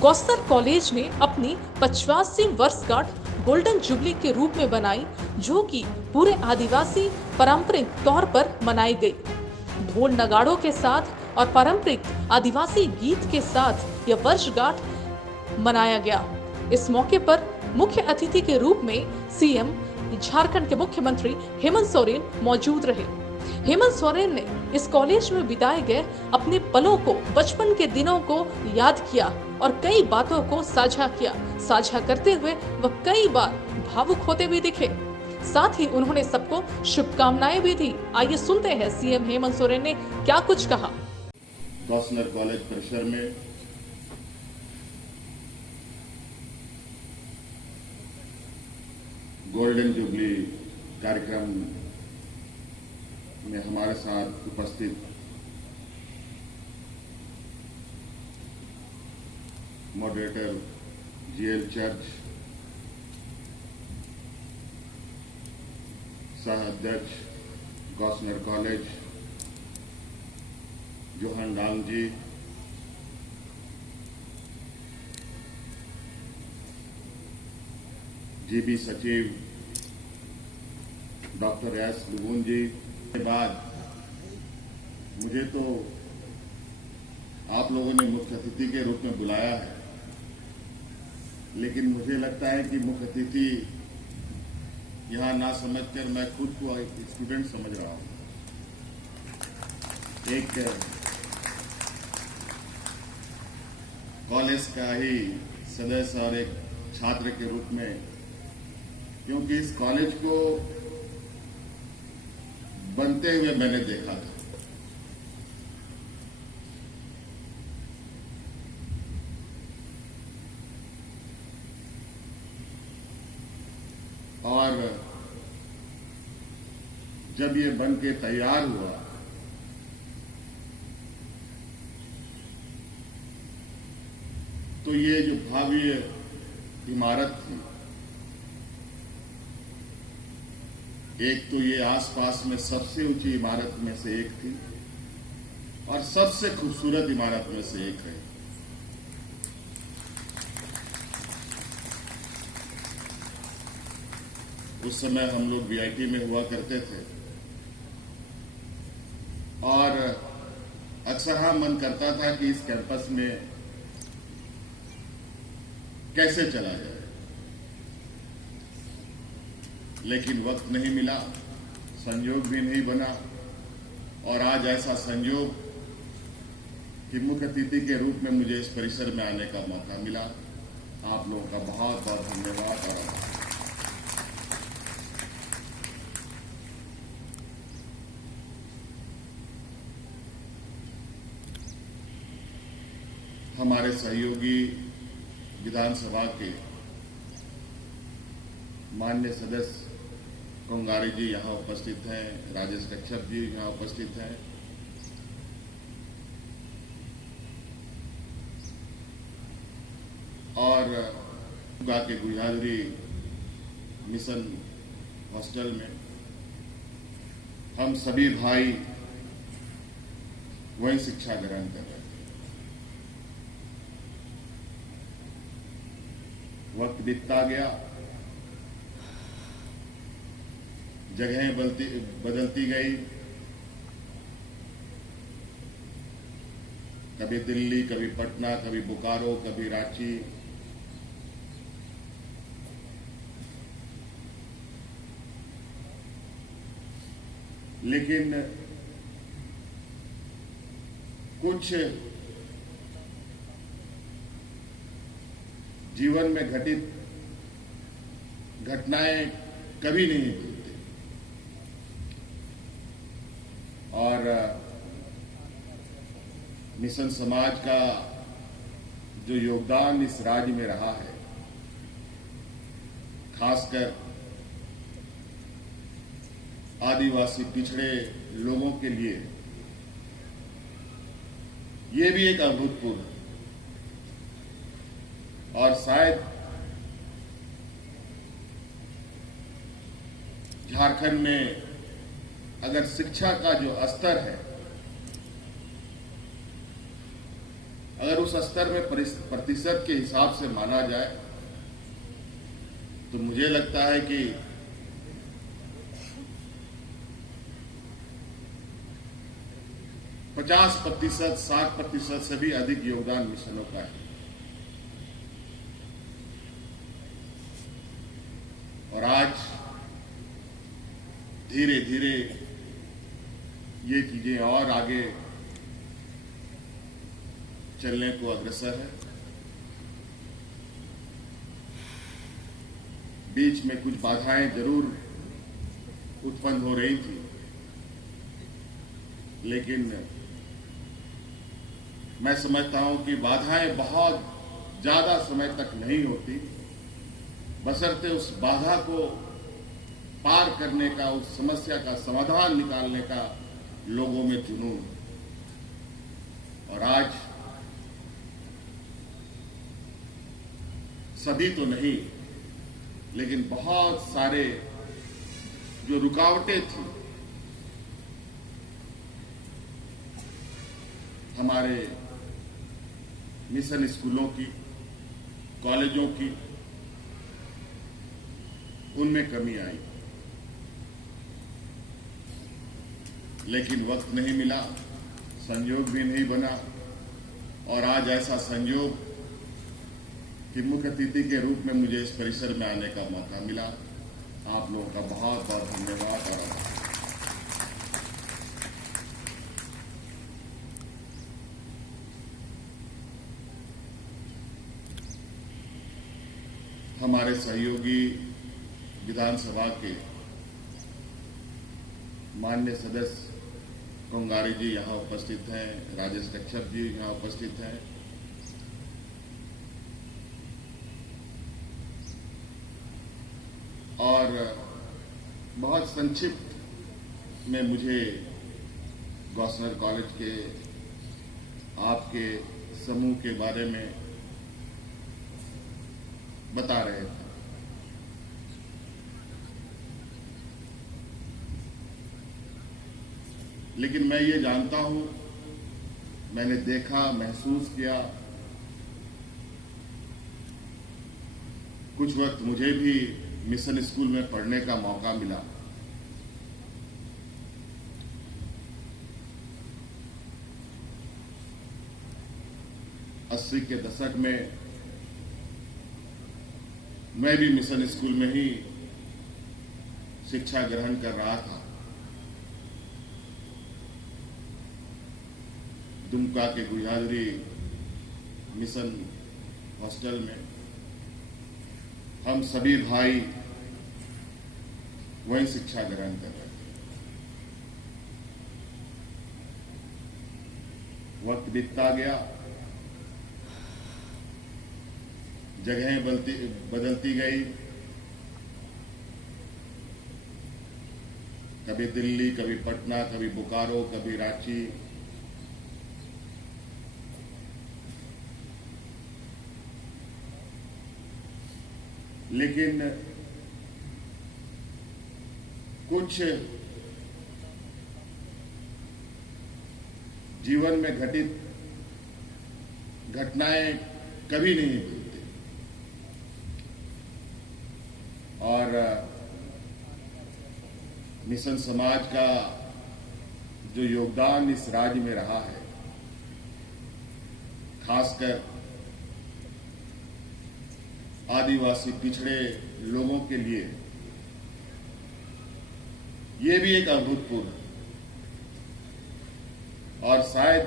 गौस्तर college ने अपनी 50वीं वर्षगांठ गोल्डन जुबली के रूप में बनाई, जो कि पूरे आदिवासी पारंपरिक तौर पर मनाई गई। ढोल नगाड़ों के साथ और पारंपरिक आदिवासी गीत के साथ यह वर्षगांठ मनाया गया। इस मौके पर मुख्य अतिथि के रूप में सीएम झारखंड के मुख्यमंत्री हेमंत सोरेन मौजूद रहे। हेमंत सोरेन ने इस कॉलेज में बिताए गए अपने पलों को, बचपन के दिनों को याद किया और कई बातों को साझा किया। साझा करते हुए वह कई बार भावुक होते भी दिखे। साथ ही उन्होंने सबको शुभकामनाएं भी दी। आइए सुनते हैं सीएम हेमंत सोरेन ने क्या कुछ कहा। गौस्तर कॉलेज परिसर में गोल्डन जुबली कार्यक्रम में हमारे साथ उपस्थित मॉडरेटर जीएल चर्च, सह अध्यक्ष गौस्तर कॉलेज जोहन डांग जी, जीबी सचिव डॉक्टर एस लुगुन जी के बाद मुझे तो आप लोगों ने मुख्य अतिथि के रूप में बुलाया है, लेकिन मुझे लगता है कि मुख्य अतिथि यहां ना समझकर मैं खुद को एक स्टूडेंट समझ रहा हूं। एक कॉलेज का ही सदस्य और एक छात्र के रूप में, क्योंकि इस कॉलेज को बनते हुए मैंने देखा था। और जब ये बन के तैयार हुआ तो ये जो भव्य इमारत थी, एक तो ये आसपास में सबसे ऊंची इमारत में से एक थी और सबसे खूबसूरत इमारत में से एक है। उस समय हम लोग वीआईटी में हुआ करते थे और अक्सर हाँ मन करता था कि इस कैंपस में कैसे चला जाए, लेकिन वक्त नहीं मिला, संयोग भी नहीं बना और आज ऐसा संयोग कि मुख्य अतिथि के रूप में मुझे इस परिसर में आने का मौका मिला। आप लोगों का बहुत बहुत धन्यवाद और आभार। हमारे सहयोगी विधानसभा के माननीय सदस्य कोंगारी जी यहाँ उपस्थित हैं, राजेश कच्छप जी यहाँ उपस्थित हैं, और गुगा के गुजादरी मिशन हॉस्टल में हम सभी भाई वहीं शिक्षा ग्रहण कर रहे थे। वक्त बीतता गया, जगहें बदलती गई, कभी दिल्ली, कभी पटना, कभी बोकारो, कभी रांची। लेकिन कुछ जीवन में घटित घटनाएं कभी नहीं भूलते और मिशन समाज का जो योगदान इस राज्य में रहा है, खासकर आदिवासी पिछड़े लोगों के लिए, ये भी एक अभूतपूर्व और शायद झारखंड में अगर शिक्षा का जो स्तर है, अगर उस स्तर में प्रतिशत के हिसाब से माना जाए तो मुझे लगता है कि 50%, 60% से भी अधिक योगदान मिशनों का है। और आज धीरे धीरे ये चीजें और आगे चलने को अग्रसर है। बीच में कुछ बाधाएं जरूर उत्पन्न हो रही थी, लेकिन मैं समझता हूं कि बाधाएं बहुत ज्यादा समय तक नहीं होती, बशर्ते उस बाधा को पार करने का, उस समस्या का समाधान निकालने का लोगों में जुनून। और आज सभी तो नहीं, लेकिन बहुत सारे जो रुकावटें थी हमारे मिशन स्कूलों की, कॉलेजों की, उनमें कमी आई, लेकिन वक्त नहीं मिला, संयोग भी नहीं बना। और आज ऐसा संयोग कि मुख्य अतिथि के रूप में मुझे इस परिसर में आने का मौका मिला। आप लोगों का बहुत बहुत धन्यवाद। और हमारे सहयोगी विधानसभा के माननीय सदस्य कोंगारी जी यहाँ उपस्थित हैं, राजेश कच्छप जी यहाँ उपस्थित हैं, और बहुत संक्षिप्त में मुझे गौसनर कॉलेज के आपके समूह के बारे में बता रहे थे। लेकिन मैं ये जानता हूं, मैंने देखा, महसूस किया, कुछ वक्त मुझे भी मिशन स्कूल में पढ़ने का मौका मिला। अस्सी के दशक में मैं भी मिशन स्कूल में ही शिक्षा ग्रहण कर रहा था। दुमका के गुजरादरी मिशन हॉस्टल में हम सभी भाई वहीं शिक्षा ग्रहण कर रहे थे। वक्त बीतता गया, जगहें बदलती गई, कभी दिल्ली, कभी पटना, कभी बोकारो, कभी रांची। लेकिन कुछ जीवन में घटित घटनाएं कभी नहीं भूलते, और मिशन समाज का जो योगदान इस राज्य में रहा है, खासकर आदिवासी पिछड़े लोगों के लिए, ये भी एक अभूतपूर्व, और शायद